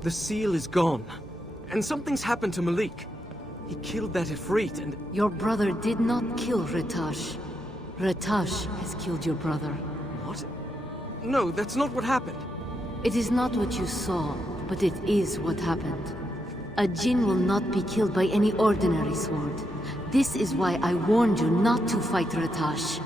The seal is gone, and something's happened to Malik. He killed that Ifrit and... Your brother did not kill Ratash. Ratash has killed your brother. What? No, that's not what happened. It is not what you saw, but it is what happened. A Jinn will not be killed by any ordinary sword. This is why I warned you not to fight Ratash.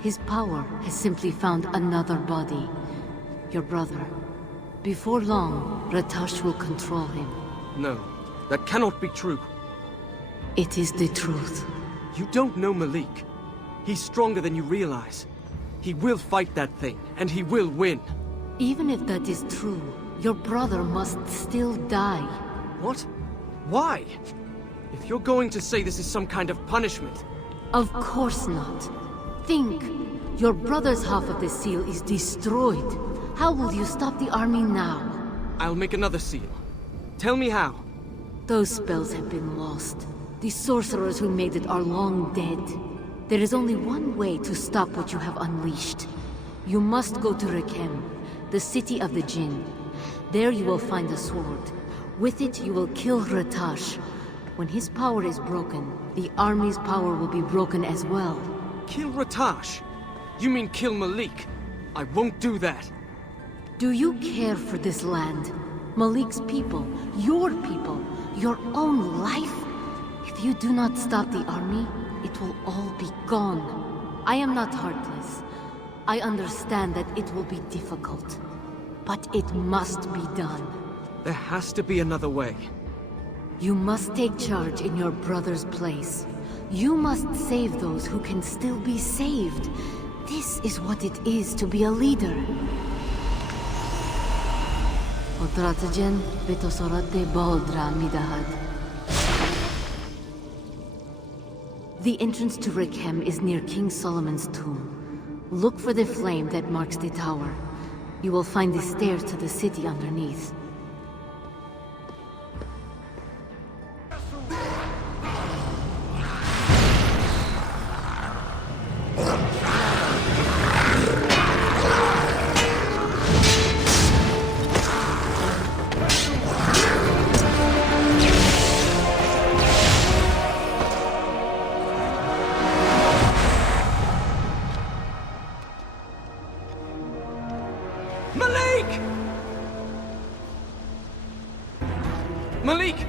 His power has simply found another body. Your brother. Before long, Ratash will control him. No, that cannot be true. It is the truth. You don't know Malik. He's stronger than you realize. He will fight that thing, and he will win. Even if that is true, your brother must still die. What? Why? If you're going to say this is some kind of punishment... Of course not. Think. Your brother's half of the seal is destroyed. How will you stop the army now? I'll make another seal. Tell me how. Those spells have been lost. The sorcerers who made it are long dead. There is only one way to stop what you have unleashed. You must go to Rekem, the city of the Jinn. There you will find a sword. With it you will kill Ratash. When his power is broken, the army's power will be broken as well. Kill Ratash? You mean kill Malik? I won't do that. Do you care for this land? Malik's people, your own life? If you do not stop the army, it will all be gone. I am not heartless. I understand that it will be difficult. But it must be done. There has to be another way. You must take charge in your brother's place. You must save those who can still be saved. This is what it is to be a leader. The entrance to Rekem is near King Solomon's tomb. Look for the flame that marks the tower. You will find the stairs to the city underneath. Malik! Malik!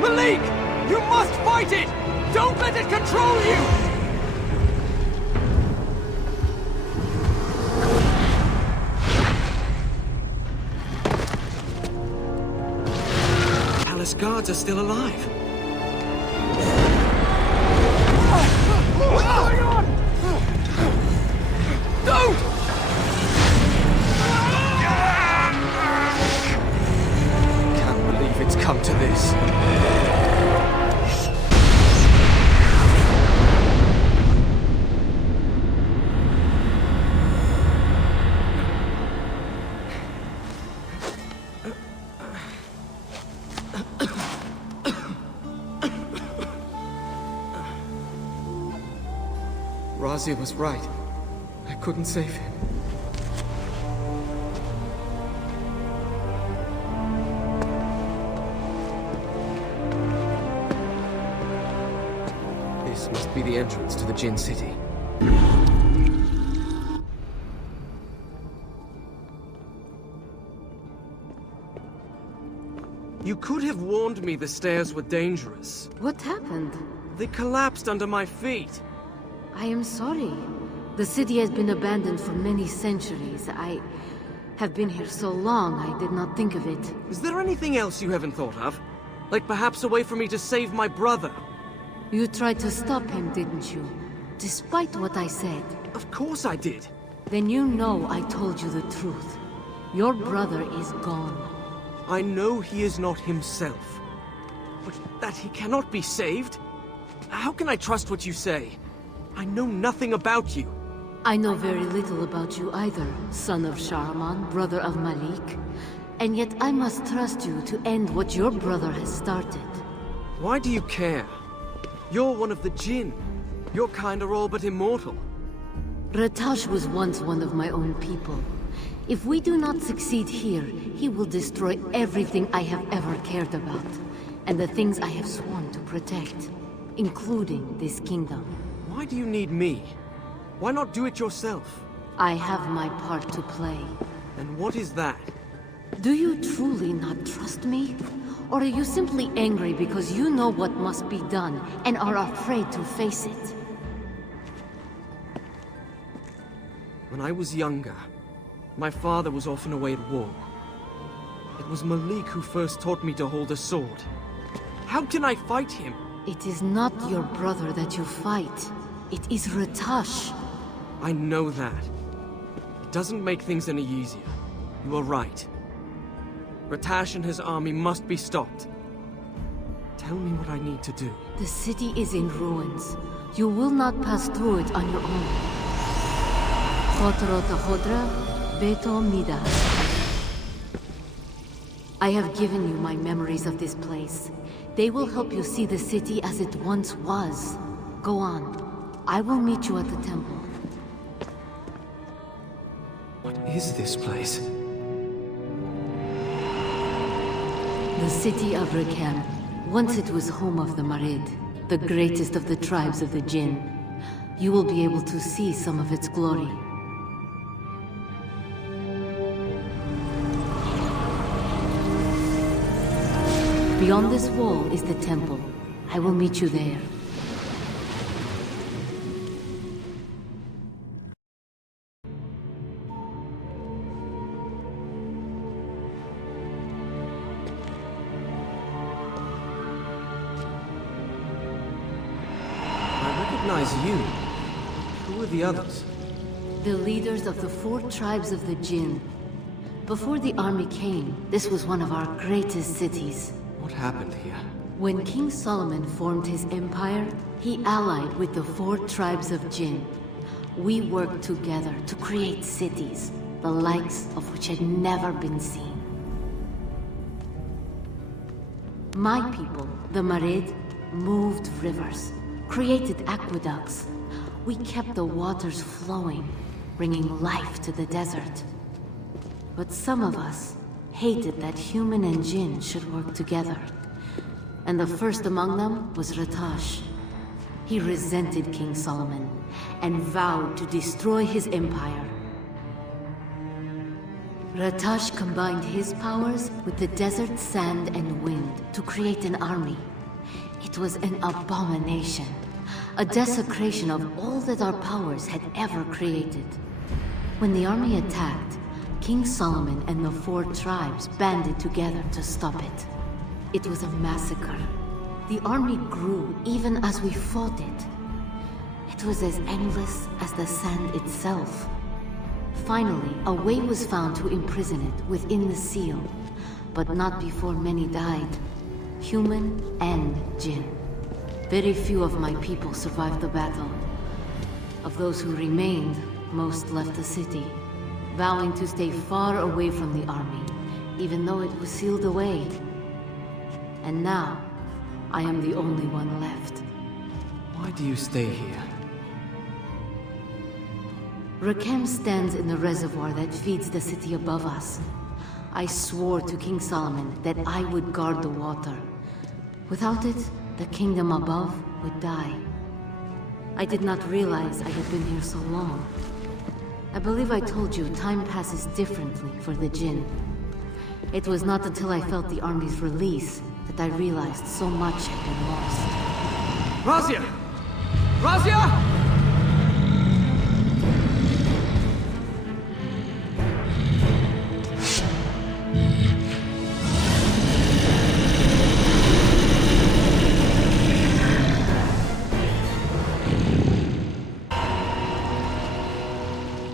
Malik! You must fight it! Don't let it control you! palace guards are still alive. What's going on? Don't! Can't believe it's come to this. Razia was right. I couldn't save him. This must be the entrance to the Jinn City. You could have warned me the stairs were dangerous. What happened? They collapsed under my feet. I am sorry. The city has been abandoned for many centuries. I have been here so long, I did not think of it. Is there anything else you haven't thought of? Like perhaps a way for me to save my brother? You tried to stop him, didn't you? Despite what I said. Of course I did. Then you know I told you the truth. Your brother is gone. I know he is not himself. But that he cannot be saved? How can I trust what you say? I know nothing about you. I know very little about you either, son of Shahraman, brother of Malik. And yet I must trust you to end what your brother has started. Why do you care? You're one of the Jinn. Your kind are all but immortal. Ratash was once one of my own people. If we do not succeed here, he will destroy everything I have ever cared about, and the things I have sworn to protect, including this kingdom. Why do you need me? Why not do it yourself? I have my part to play. And what is that? Do you truly not trust me? Or are you simply angry because you know what must be done and are afraid to face it? When I was younger, my father was often away at war. It was Malik who first taught me to hold a sword. How can I fight him? It is not your brother that you fight. It is Ratash. I know that. It doesn't make things any easier. You are right. Ratash and his army must be stopped. Tell me what I need to do. The city is in ruins. You will not pass through it on your own. Khotrota Khodra, Beto Mida. I have given you my memories of this place. They will help you see the city as it once was. Go on. I will meet you at the temple. What is this place? The city of Rekem. Once it was home of the Marid, the greatest of the tribes of the Jinn. You will be able to see some of its glory. Beyond this wall is the temple. I will meet you there. You. Who are the others? The leaders of the 4 tribes of the Jinn. Before the army came, this was one of our greatest cities. What happened here? When King Solomon formed his empire, he allied with the 4 tribes of Jinn. We worked together to create cities, the likes of which had never been seen. My people, the Marid, moved rivers, created aqueducts. We kept the waters flowing, bringing life to the desert. But some of us hated that human and Jinn should work together. And the first among them was Ratash. He resented King Solomon and vowed to destroy his empire. Ratash combined his powers with the desert, sand, and wind to create an army. It was an abomination, a desecration of all that our powers had ever created. When the army attacked, King Solomon and the 4 tribes banded together to stop it. It was a massacre. The army grew even as we fought it. It was as endless as the sand itself. Finally, a way was found to imprison it within the seal, but not before many died. Human and Jinn. Very few of my people survived the battle. Of those who remained, most left the city, vowing to stay far away from the army, even though it was sealed away. And now, I am the only one left. Why do you stay here? Rakem stands in the reservoir that feeds the city above us. I swore to King Solomon that I would guard the water. Without it, the kingdom above would die. I did not realize I had been here so long. I believe I told you time passes differently for the Jinn. It was not until I felt the army's release that I realized so much had been lost. Razia! Razia!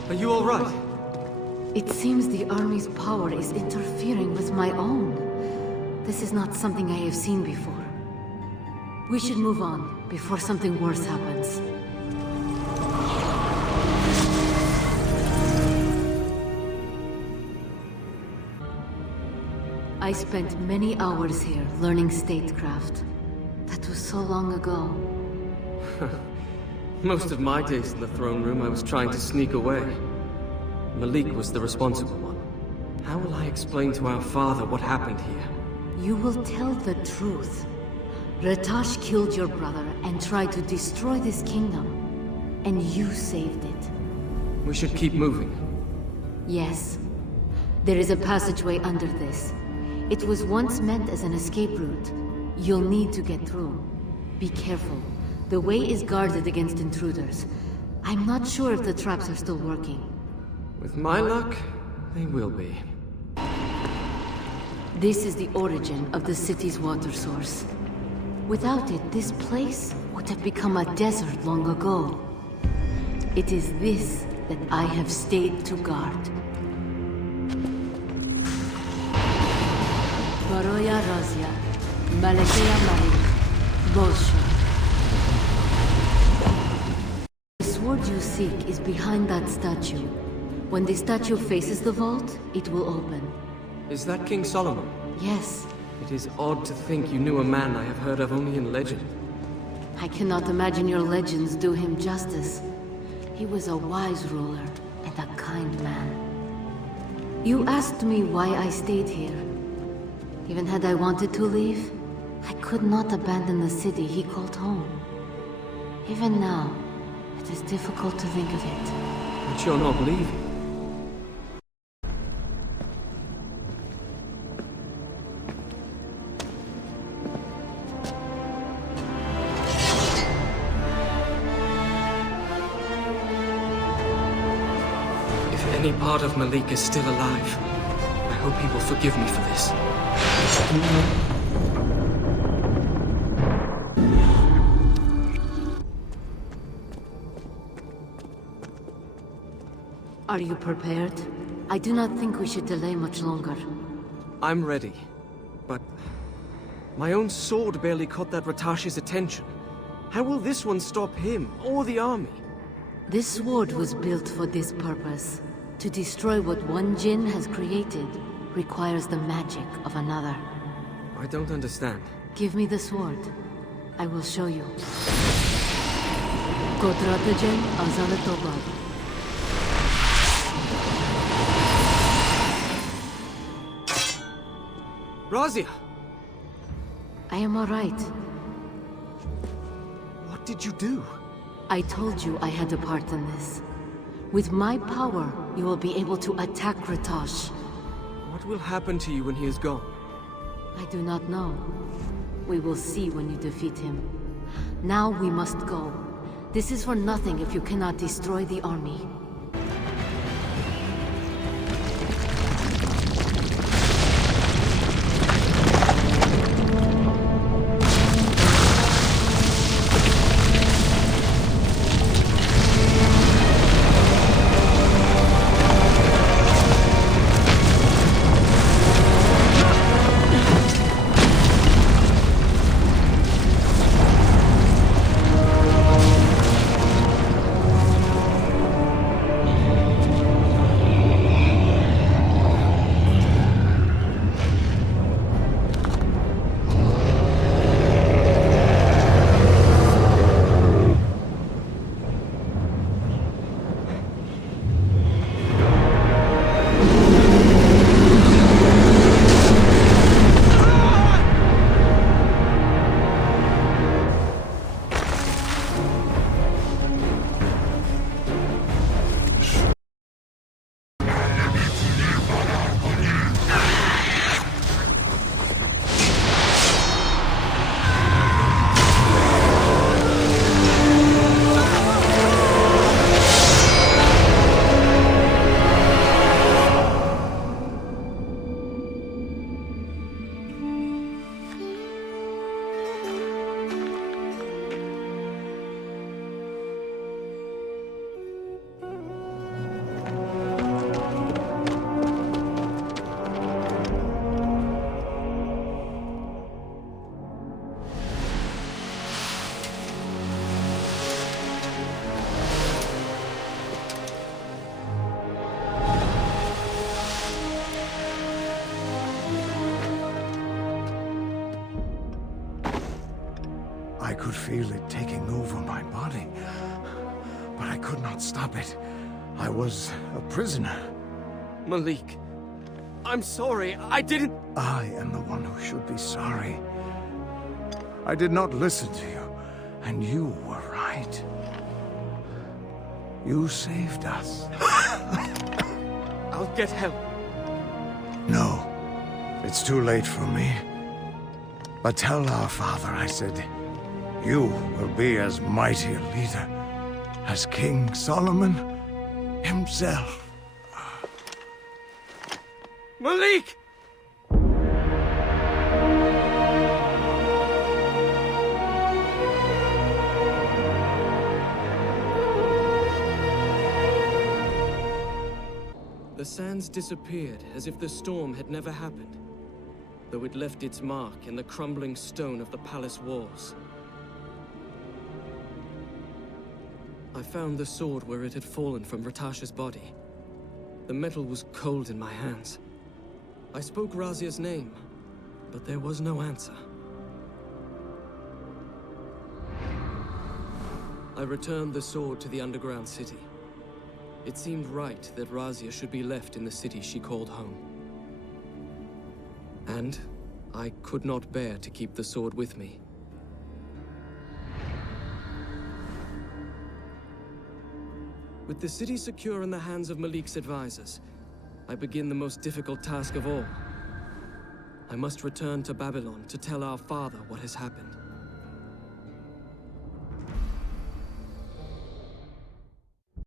Are you all right? It seems the army's power is interfering with my own. This is not something I have seen before. We should move on before something worse happens. I spent many hours here learning statecraft. That was so long ago. Most of my days in the throne room I was trying to sneak away. Malik was the responsible one. How will I explain to our father what happened here? You will tell the truth. Ratash killed your brother and tried to destroy this kingdom. And you saved it. We should keep moving. Yes. There is a passageway under this. It was once meant as an escape route. You'll need to get through. Be careful. The way is guarded against intruders. I'm not sure if the traps are still working. With my luck, they will be. This is the origin of the city's water source. Without it, this place would have become a desert long ago. It is this that I have stayed to guard. Baroya Razia, Malakia Malik, Bolsha. The sword you seek is behind that statue. When the statue faces the vault, it will open. Is that King Solomon? Yes. It is odd to think you knew a man I have heard of only in legend. I cannot imagine your legends do him justice. He was a wise ruler and a kind man. You asked me why I stayed here. Even had I wanted to leave, I could not abandon the city he called home. Even now, it is difficult to think of it. But you're not leaving. If any part of Malik is still alive, I hope he will forgive me for this. Are you prepared? I do not think we should delay much longer. I'm ready, but my own sword barely caught that Ratash's attention. How will this one stop him, or the army? This sword was built for this purpose. To destroy what one Jinn has created requires the magic of another. I don't understand. Give me the sword. I will show you. Kodratajen Azalatobad. Razia! I am alright. What did you do? I told you I had a part in this. With my power, you will be able to attack Ratash. What will happen to you when he is gone? I do not know. We will see when you defeat him. Now we must go. This is for nothing if you cannot destroy the army. could feel it taking over my body, but I could not stop it. I was a prisoner. Malik, I'm sorry. I didn't... I am the one who should be sorry. I did not listen to you, and you were right. You saved us. I'll get help. No, it's too late for me. But tell our father I said, you will be as mighty a leader as King Solomon himself. Malik! The sands disappeared as if the storm had never happened, though it left its mark in the crumbling stone of the palace walls. I found the sword where it had fallen from Ratasha's body. The metal was cold in my hands. I spoke Razia's name, but there was no answer. I returned the sword to the underground city. It seemed right that Razia should be left in the city she called home. And I could not bear to keep the sword with me. With the city secure in the hands of Malik's advisors, I begin the most difficult task of all. I must return to Babylon to tell our father what has happened.